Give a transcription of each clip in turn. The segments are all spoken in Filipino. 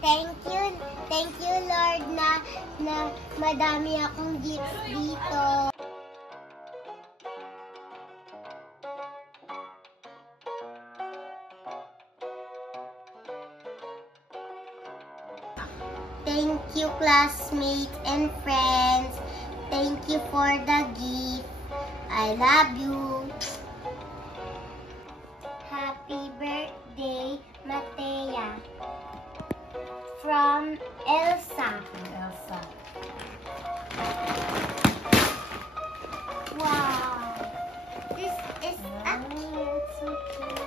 Thank you Lord na madami akong gifts dito. Thank you classmates and friends. Thank you for the gift. I love you. Happy birthday, Matea. From Elsa. Wow. This is so cute.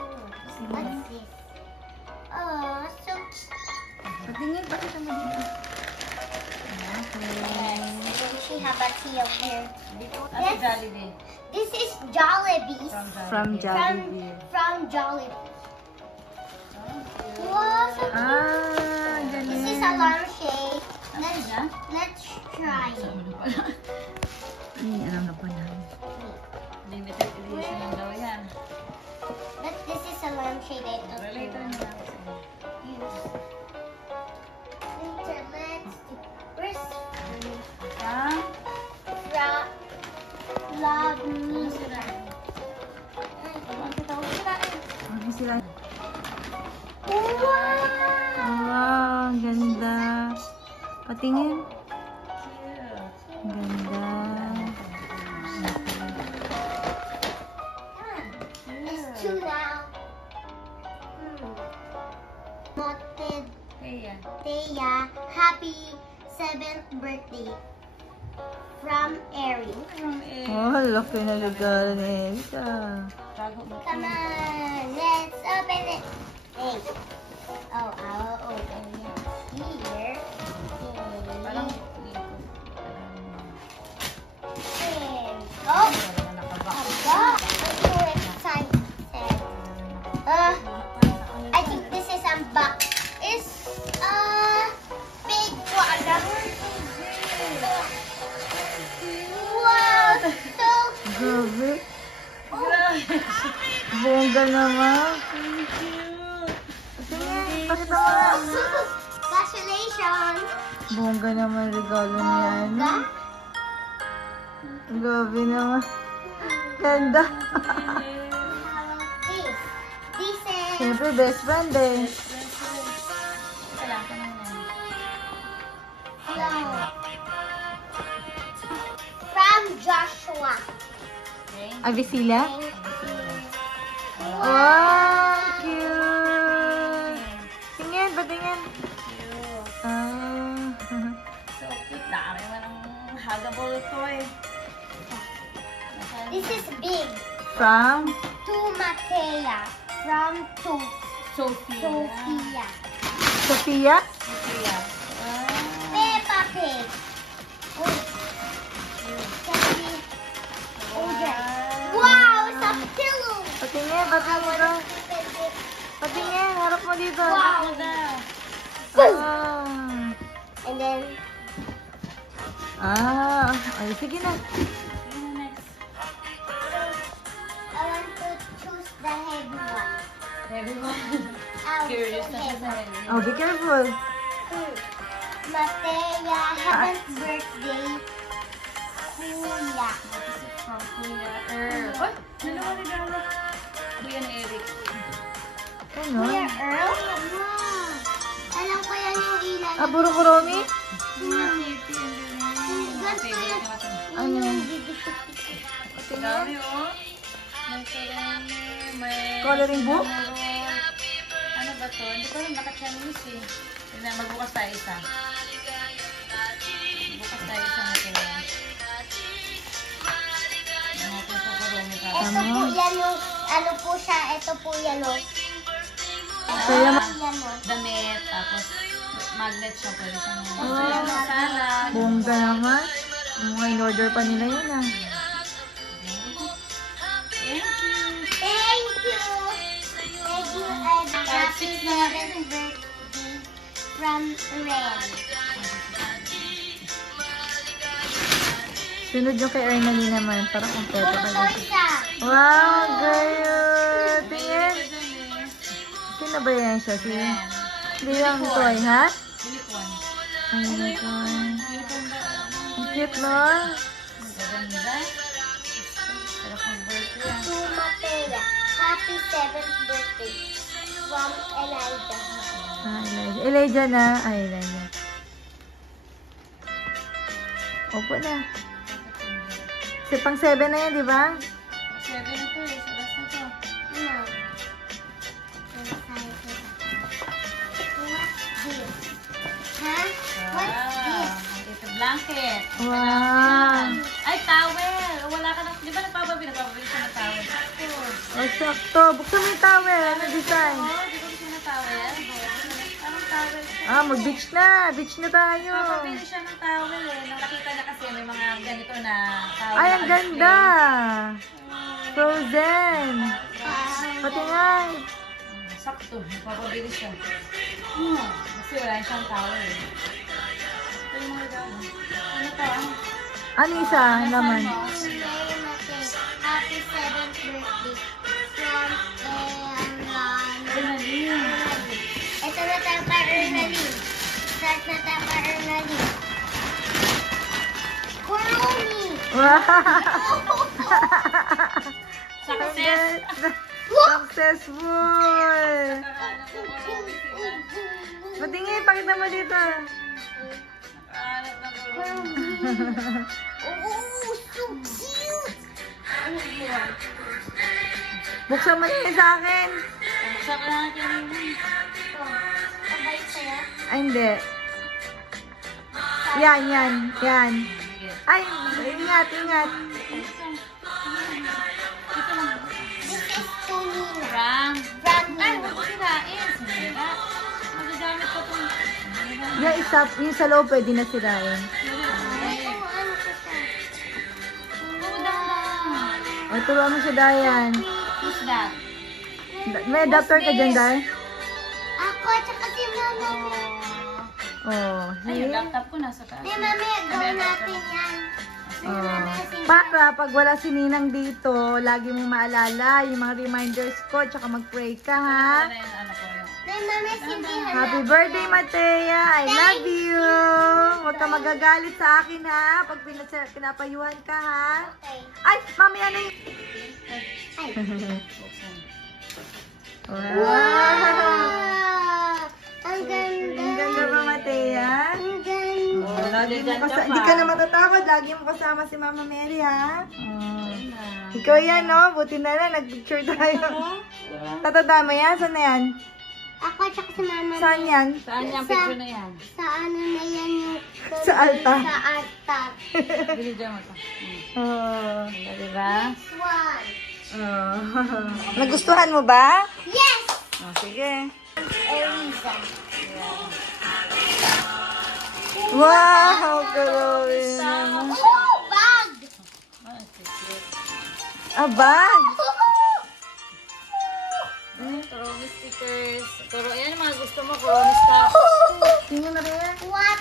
What's this? Oh, so cute. Patingin, bakit naman dito? See how about here? Jollibee. This is Jollibee. From Jollibee. From Jollibee. Wow, so cute. This is a lampshade. Let's try it. Alam na po yan. Limited edition lang daw yan. But this is a lampshade I don't Later na lang. use. Where's Love Me. Sila. Wow! Wow, ang ganda. Patingin. Ganda. It's two now. Moted Thea, happy 7th birthday. From Ari. Oh, laki na lugar ni Elsa. Come on, let's open it. Hey. Oh, I'll open it here. Oh, I'm so excited. I think this is a box. It's a big one. Wow, so Grabe. Bongga naman. Patingin, pakita mo. congratulations. Bongga naman regalo niya. Ano? Grabe naman. Ganda. This is Siyempre, best friend eh. from Joshua. Avisila? Wow, cute. Tingin, patingin. So cute. Dami mo ng huggable toy. This is big. From? To Matea. From to Sophia. Sophia. Sophia? Sophia. Peppa Pig. Oh. Wow, it's a pillow. Patingin, patingin. Patingin, harap mo dito. Wow. Ah. And then Ay, sige na. I want to choose the heavy one. Heavy one. Oh, Curious so na siya sa heavy. heavy. Oh, be careful. Matea, happy birthday, Kuya. From Kuya Earl. What? Dalawa regalo. Kuya na Eric. Ano? Kuya Earl? Alam ko yan yung ilan. Ah, buro-buromi? Ano? Dami oh. May karami. May... Coloring book? Ano ba to? Hindi ko alam. Naka-Chinese eh. Tignan, magbukas tayo isa. Bukas tayo isa natin. Natin sa kurumi tayo. Ito po yan yung, ano po siya, ito po yan o. Kaya Yan o. Damit, tapos magnet siya. Pwede siyang Wow. salad. bongga naman. Mga in-order pa nila yun ah. Thank you. Thank you. Thank you and happy 7th birthday from Ren. Sunod yung kay Ernalie naman. Parang kompleto ka Ito lang. siya. Wow, gayo! Tingin! Sino ba yan siya? Si Di yung toy, ha? Unicorn. Ay, unicorn. Unicorn ba? Ang cute, no? Magaganda. Sarap mag-birthday. To Matea, happy 7th birthday from Elijah. Ah, Elijah. Elijah na. Ay, Elijah. Opo na. Kasi pang 7 na yan, di ba? 7 na to eh. Sa last na to. No. What's this? Huh? What's this? Ito blanket. Wow. Ay, towel. Wala ka na. Di ba nagpapabili siya ng towel? Oh, sakto. Buksan mo yung towel. Ano design? Oo, di ba gusto na towel? Anong towel? Ah, mag-beach na. Beach na tayo. Papabili siya ng towel eh. Nung nakita niya kasi may mga ganito na towel. Ay, na ang on ganda. display. Frozen. Pati nga. Sakto. Papabili siya. Kasi wala siyang towel eh. Ito yung mga daw. Ano to? Ano isa naman? Very much. Happy 7th birthday from Ernaline. Ito na tayo kay Ernaline. Start na tayo kay Ernaline. Kurumi! Wow. Success. Successful. Patingin, pakita mo dito. Nakahanap ng kurumi. Oh, so cute! Buksan mo na sa akin. Saka natin yun. Kabalik sa'yo? Ay, hindi. Yan, yan, yan. Ay, ingat, ingat. Ito lang. This is Tonina. Ram. From Ay, Nina. huwag ko sirain. Sira. Magagamit ko ito. Yung isa, yung sa loob pwede na sirain. Ano ko siya? O, turuan mo si Dayan. Who's that? May adapter ka dyan, Day? Ako, tsaka si Mama. Oh, Ay, see? yung laptop ko nasa taas. Di, Mami, gawin natin yan. Oh. Para pag wala si Ninang dito, lagi mong maalala yung mga reminders ko, tsaka mag-pray ka, ha? Ano yung ano ko yun? Di, Mami, sindihan Happy birthday, Matea! I love you! Huwag ka magagalit sa akin, ha? Pag pinapayuhan ka, ha? Okay. Ay, mami, ano yung... Ay. Buksan. Wow! Ang ganda. Ang ganda ba, Matea? Ang ganda. Oh, lagi mo hindi ka na matatakot. Lagi mo kasama si Mama Mary, ha? Oh. Ikaw yan, no? Buti na lang, nag-picture tayo. Tatanda mo yan? Saan na yan? Ako, tsaka si Mama. Saan yan? Saan yung picture na yan? Sa ano na yan yung... Sa altar. Sa altar. Binidyan mo ito. Oh. Diba? This one. Oh. Nagustuhan mo ba? Yes! Oh, sige. Eliza. Wow, Chloe. Oh, bag! Ah, secret. A bag. Kuromi stickers. Pero yan mga gusto mo, kuromi stuff. Tingnan na rin. What?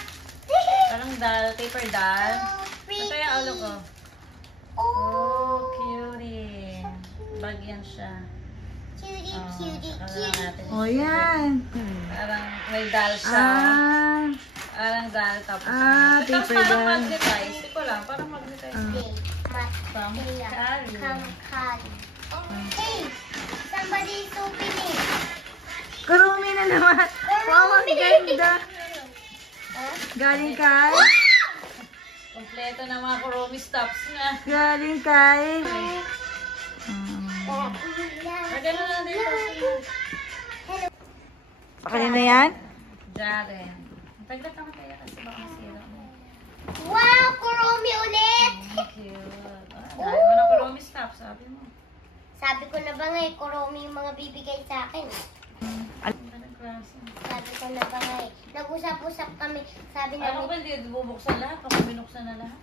Parang doll, paper doll. So pretty. Ito yung ulo ko. Oh, cutie. Bag yan siya. Cutie, Oh, cutie, saka cutie. natin. Oh, yan. Parang may doll siya. Ah. Parang doll tapos. Ah, Tapos paper parang doll. magnetize. Hindi ko lang, parang magnetize. Okay, Kamkali. Kamkali. Okay, somebody is opening. Kurumi na naman. Wow, ang ganda. Huh? Galing kay? Kompleto na mga kuromi stuffs na. Galing kay? Lagyan na lang dito. Kanina yan? Jaren. Taglat naman kaya kasi baka masira mo. Wow, Kuromi ulit! Thank you. Dahil mo na kuromi stuff, sabi mo. Sabi ko na ba nga eh, Kuromi yung mga bibigay sa akin. Ang ganda ng klase. Sabi ko na ba nga eh. Nag-usap-usap kami. Sabi Ano namin, ba, hindi bubuksan lahat? Baka binuksan na lahat.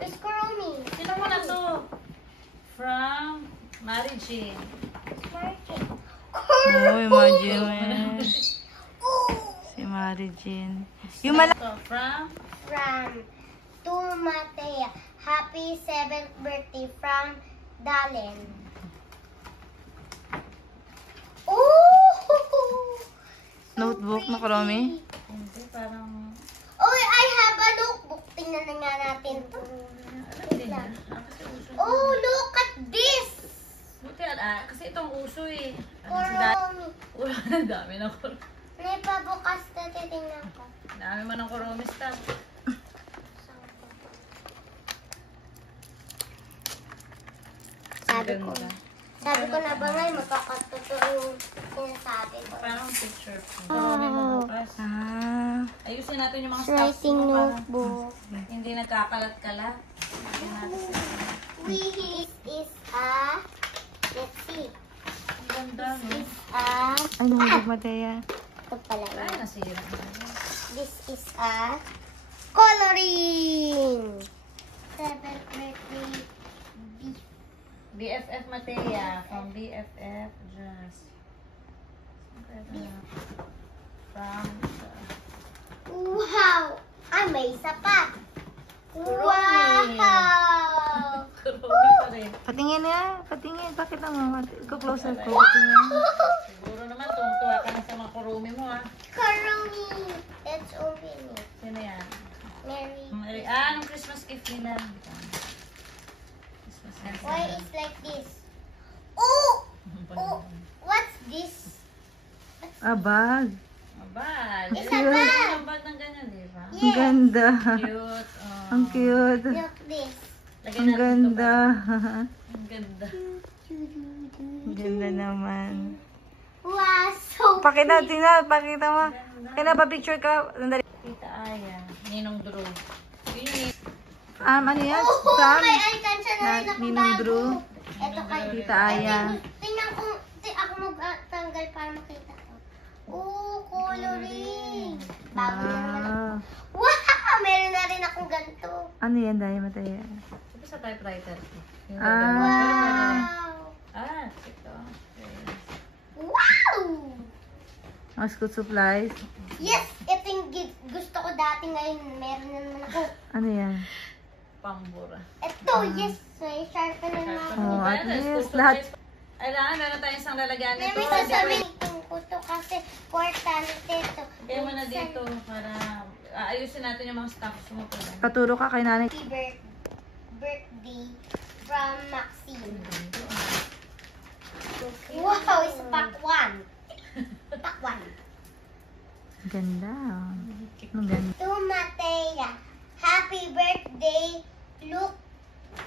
Is Kuromi. Sino mo na to? From Mary Jane. Oh, imagine. Si Mary Jean. Yung mala... Ito, from From to Matea. Happy 7th birthday from Dalen. Oh! Notebook na Kuromi? Hindi, parang... Oh, I have a notebook. Tingnan na nga natin to. Hindi na. Kasi uso. Oh, look at this. Buti, kasi itong uso eh. Kuromi. Wala na, dami na Kuromi. May pabukas na titingnan ko. Dami mo ng Kuromi stuff. Sabi ko na ba ngayon, makakatotoo yung sinasabi ko. Parang picture ko. Kuromi mo bukas. Ayusin natin yung mga stuff Writing mo para notebook. hindi nagkakalat-kalat. This is a, let's see. Ang ganda, no? This is a, Ay, nahulog Mataya. ito pala Ay, yun. nasira. This is a coloring. 7th birthday beef. BFF Matea from BFF Just. From Wow! Ay, may isa pa. Kuromi. Wow! Kuromi pa rin. Patingin na. Patingin. Bakit naman? Go-close up ko. Patingin. Siguro naman tuwa ka na sa mga Kuromi mo ah. Kuromi. Let's open it. Sino yan? Mary. Anong Christmas gift nila? Christmas gift. Why is like this? Oh! Oh! What's this? Bag. Bag. It's a bag. Ang bag ng ganyan, di ba? Ang Yes. ganda. Cute. Oh. Ang cute. Look this. Lagyan Ang natin ito ganda. ba? Ang ganda. Ang ganda naman. Wow, so Pakita, Tina. Pakita mo. Kaya pa picture ka. Sandali. Tita Aya. Ninong Drew. Yun yung Ano yan? Oh, Sam? may alkansya na rin ako Ninong Drew. bago. Ito kay Tita Aya. Tingnan ko, ako magtanggal para makita ko. Oh, coloring. Bago na naman ako. Wow, meron na rin akong ganito. Ano yan, Daya Mataya? ito sa typewriter ko. Yung Ah. ganda. Wow. Ito. Wow! Mga school supplies. Yes, ito yung gusto ko dati ngayon. Meron na naman ako. Ano yan? Pambura. Ito, yes. May sharpener na ako. Oh, at Ayan, least school lahat. supplies. Ayan, meron tayong isang lalagyan May nito. sasabihin ko to kasi importante ito. Kaya mo na dito para ayusin natin yung mga stuff mo po. Paturo ka kay nanay. Happy birthday from Maxine. Wow, it's pack 1. Pack 1. Ganda. Ang ganda. To Matea. Happy birthday, Luke,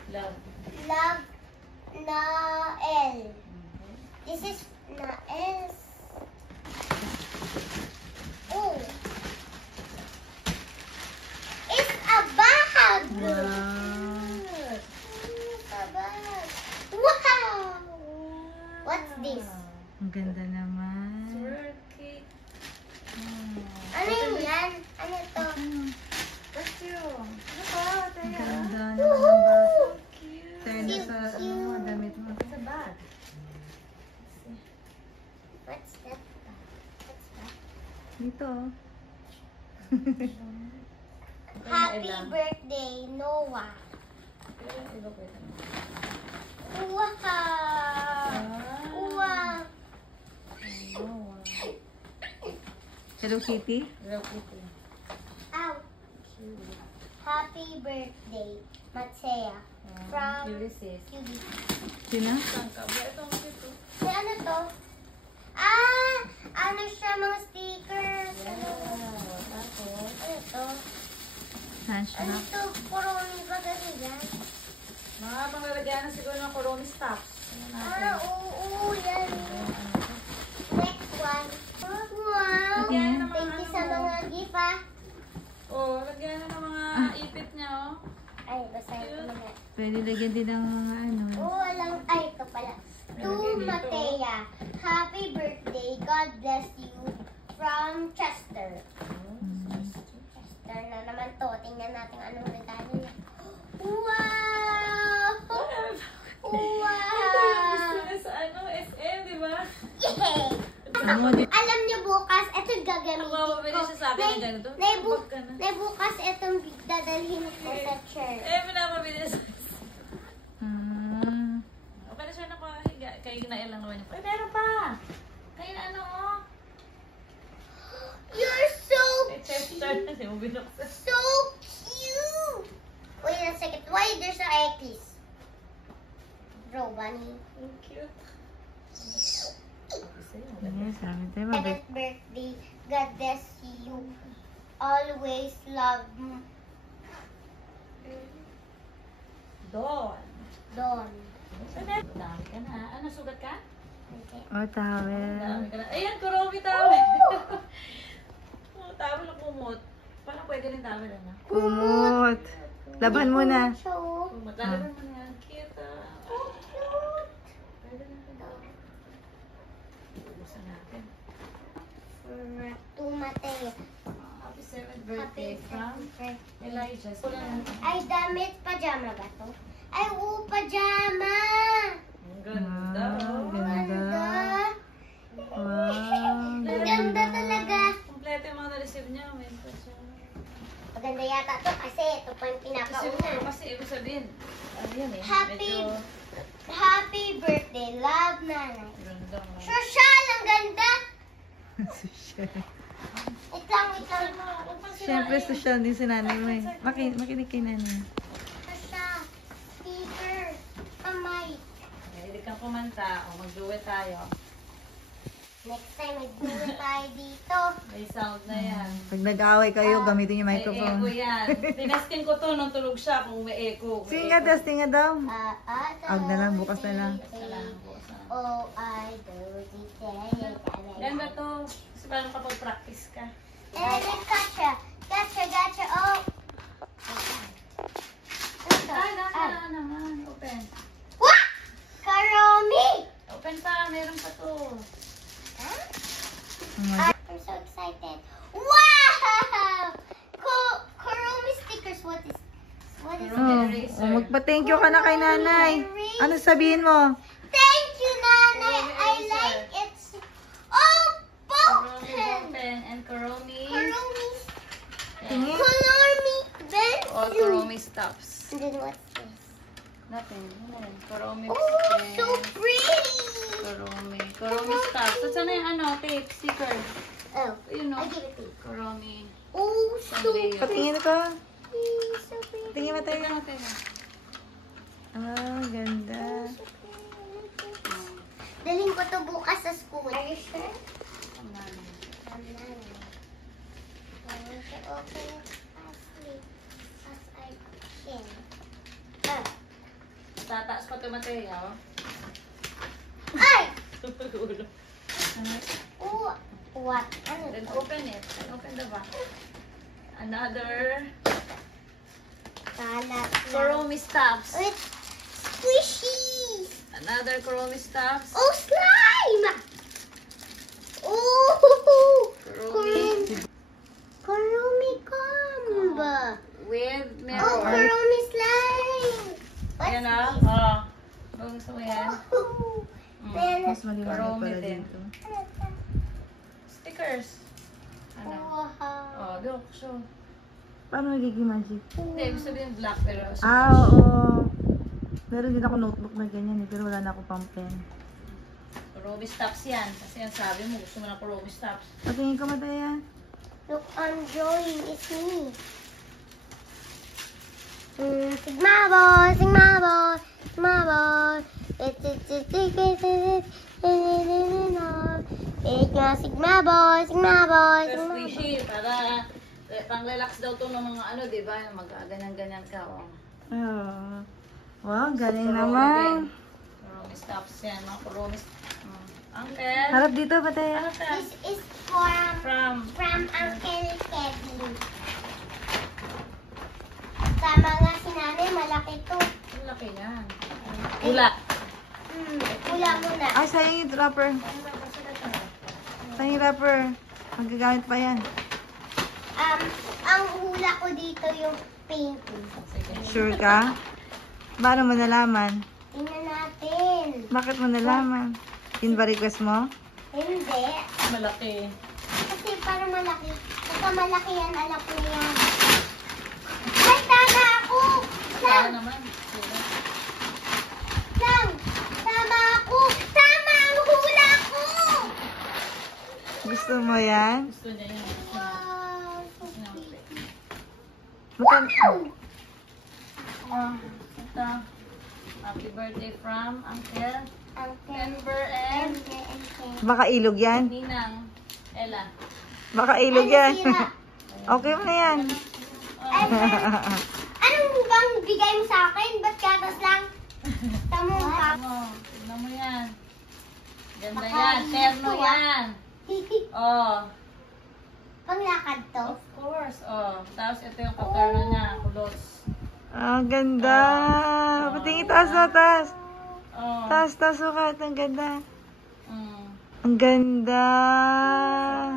Love. love, Nael. This is Nael. Oh. It's a bag. It's a bag. Wow. What's this? Ang ganda naman. Swirl cake. Ano yan? Ano to? Perfume. Ang ganda naman ba? Tenda sa ano mo, damit mo. It's a bag. What's that? What's that? Dito. Happy birthday, Noah. Wow. Wow. Hello Kitty. Hello, Kitty. Ow. Happy birthday, Matea. From Ulysses. QB. Sino? Saan ka ba? Ito ang ito. May ano to? Ah! Ano siya, mga stickers. Ano? Tapos, Ano to? Saan Ano siya? to? Purong ba kasi yan? mga panglalagyan na siguro ng Kuromi stuffs. Ano natin? Ah, oo, yan. Next one. Wow. Lagyan ng mga Thank you sa ano. mga gift, ah. Oh, lagyan na ng mga ipit niya, oh. Ay, basahin ko na. Pwede lagyan din ng mga ano. Oo, alam. Ay, ito pala. To Matea. Happy birthday. God bless you. From Chester. Chester na naman to. Tingnan natin anong regalo niya. Wow! Wow! Sa ano, SM, di ba? Yay! Ano, di- Alam niyo bukas, ito yung gagamitin Ang mababili siya sa akin ng ganito. Kapag ka na. bukas, itong dadalhin ko sa church. May napabili na sa... Hmm. Okay na siya nakahiga. Kaya ginail lang naman niya. Ay, meron pa! Kaya na ano, oh. Hindi mo binuksan. So cute! Wait a second. Why there's an eclipse? Bro, bunny. Ang cute. Yes, sabi tayo, mabait. Happy birthday. God bless you. Always love Don. Don. Dami ka na. Ano, sugat ka? Okay. Oh, towel. Dami ka na. Ayan, Kuromi tawel. Oh, tawel na kumot. Parang pwede rin tawel, ano? Kumot. Laban mo na. So, Kumot. Lalaban mo na yan. Cute, ah. cute. Pwede na rin tawel. Ubusan natin. To Mateo. Happy 7th birthday from birthday. Elijah. Ay, damit. Pajama ba to? Ay, pajama! Ang ganda. Wow, Oh. ganda. Wow. Ang ganda talaga. Kompleto yung mga na-receive niya. May pa siya. Maganda yata to kasi ito pa yung Kasi, pinakauna. kasi ibig sabihin, ano yan eh. Happy- Medyo Happy birthday, love nanay. ganda. Social, ang ganda! Wait lang. Siyempre, social din si nanay mo eh. Makinig kay nanay. Basta, speaker, kamay. Hindi kang kumanta. O, mag-duet tayo. Next time, mag-duet tayo dito. May sound na yan. Pag nag-aaway kayo, gamitin yung May echo microphone. yan. Tinasting ko to nung tulog siya kung may echo. Sige nga, testing nga daw. Ag na lang, bukas na lang. Oh, I do the Ganda to. Kasi parang kapag practice ka. Gotcha. Gotcha. Oh. Ay, nasa naman. Open. What? Karomi! Open pa. Meron pa to. I'm so excited. Wow! Karomi stickers. What is Oh, magpa-thank you ka na kay nanay. Ano sabihin mo? Thank you, Nanay. I like it. Oh, Kuromi Bolton. open and Kuromi. Karomi. Tingin. Karomi. Then, All Kuromi stops. and then what's this? Nothing. Kuromi Oh, pen. so pretty. Kuromi stops. So, sana yung ano, tape, sticker. Oh, You know. I give it to you. Kuromi. Oh, so Sunday. Patingin ko. pretty. So pretty. Tingin mo tayo. Teka, teka. Ah, ganda. Daling ko to bukas sa school. Are you sure? Aman. I want to open it as I can. Tataas pa ito, Mateo. Ay! Ulo. Oh, what? Ano Then to? open it. Open the back. Another Kalat na. Kuromi stops. Wait, squishy! Another Kuromi stops. Oh, slime! Oh! Kuromi. Kurumi combo! With Oh, mirror. Kurumi slime! What's Ayan na. this? Oh. Gusto mo yan? Oh! Mm. Then, Mas maliwanag Kuromi pala din. dito. Stickers. Ano? wow. Oh, look. Show. Paano nagiging magic? Hindi, ibig sabihin black pero Ah, oo. Meron din ako notebook na ganyan eh, pero wala na ako pang pen. Kuromi stops yan. Kasi yan sabi mo, gusto mo ng Kuromi stops. Patingin ko Mataya. Look, I'm drawing. It's me. Sigma boy, Sigma boy, Sigma boy. Sigma boy, Sigma boy, Pero Sigma boy. squishy, para pang-relax daw to ng mga ano, di ba? Yung mag-ganyan-ganyan ka. Oh. Oh. Wow, galing Kuromi naman. din. Kuromi stops yan, mga Kuromi. Uncle. Harap dito, Mataya. Ano ta? This is from From Uncle Kevin. Tama nga si nanay, malaki to. ang laki yan. Pula. Pula muna. Ay, sayang yung wrapper. Sayang yung wrapper. Magagamit pa yan. Ang hula ko dito yung painting. Sige. Sure ka? Paano mo nalaman? Tingnan natin. Bakit mo nalaman? Yun ba request mo? Hindi. Malaki. Kasi parang malaki. Basta malaki yan, alam ko yan. Ay, tama ako! Kaya Sam! naman. Pula. Sam! Tama ako! Tama ang hula ko! Gusto mo yan? Gusto niya yan. Wow! So Gusto niya. pretty. Ito. Happy birthday from Uncle Uncle. Ember and Baka ilog yan. Ninang Ella. Baka ilog yan. Sira. Okay mo na yan. And then, anong bang bigay mo sa akin? Ba't gatas lang? Tamo ka. Tignan mo yan. Ganda Baka yan. ilog Terno to, ah. yan. Oh. Panglakad to. Of course. Oh. Tapos ito yung katerno niya. Kulos. Ganda. Patingin taas na, taas. Oh. Taas, sukat. Ang ganda. Mm. Ang ganda.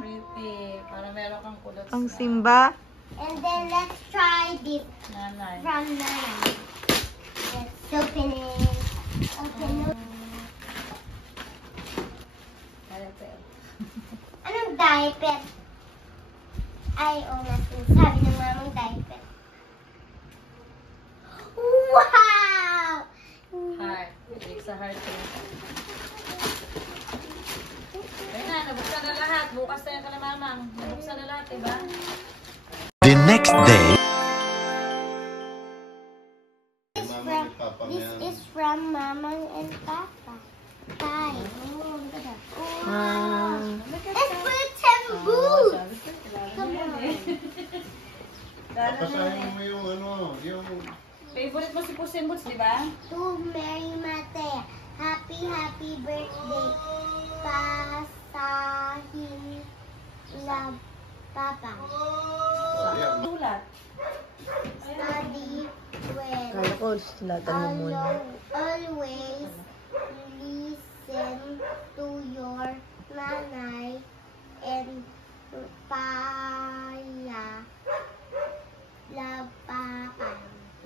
Pretty. Para meron kang kulot Ang na simba. And then, let's try this nanay. from Nana. Let's open it. Open it. Diaper. Anong diaper? Ay, oo nga. Sabi ng mamang diaper. Wow! Heart. Big sa heart yun. Ayun na, nabuksan na lahat. Bukas na yan ka na mamang. Nabuksan na lahat, diba? The next day. This is from Mamang and Papa. Hi. Oh, look at that. Wow. It's Britain Boots. Come on. Papasahin mo yung yung... Favorite mo si Puss in Boots, diba? To Mary Matea. Happy, happy birthday. Pasahin love Papa. Sulat. Study well. Kala ko, sulatan mo muna. Always listen to your nanay and paya. Love Papa.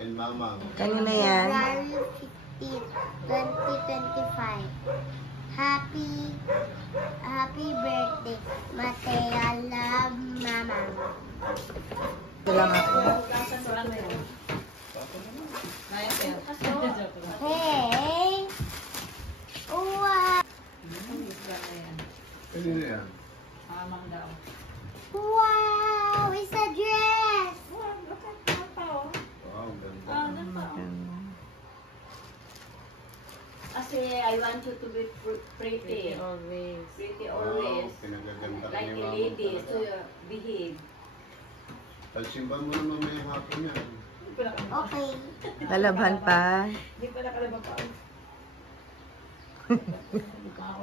And Mamang. Kanina yan. February 15, 2025. Happy birthday, Matea. Love Mama. Ito lang ako. Diaper. Hey! Wow! Kanina yan. Mamang daw. Wow! It's a dress! Wow, ganda. Kasi I want you to be pretty. Always. Pretty Wow, always. pinagaganda ka Like ni a Mama lady. talaga. So behave. Pagsimba mo naman may hapon yan. Okay. Lalabhan pa. Hindi pa nakalabag pa.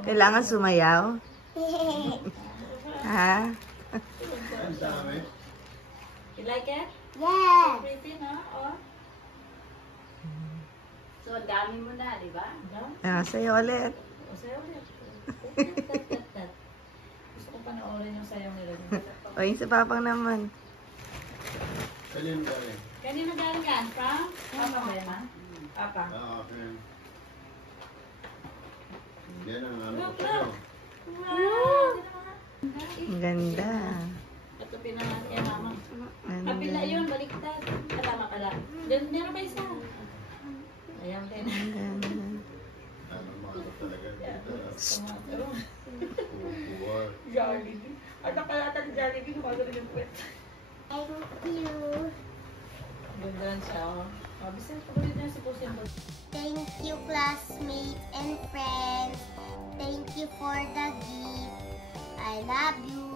Kailangan sumayaw. Ha? Ang dami. You like it? Yes! Pretty, no? Oh. So, ang dami mo na, di ba? Sa'yo ulit. Sayaw ulit. Gusto ko panoorin yung sayaw nila. O, yung sa papang naman. Kanina galing. Kanina galing yan? From? Papa ba yan, ha? Papa. Okay. Yan ang ano ko sa'yo. Wow! Ang ganda. Ito pinangat kay mama. Ganda. Kapila yun, baliktad. Katama ka lang. Meron pa isa. Ayan din. Ganda. Ano mga ko talaga dito. Tomato. Kukuha. Jollibee. Ano kaya ng Jollibee? Kumagano yung puwet. Thank you. Ganda siya, oh. Bisa ko ulit na si Puss in Boots. Thank you, classmates and friends. Thank you for the gift. I love you.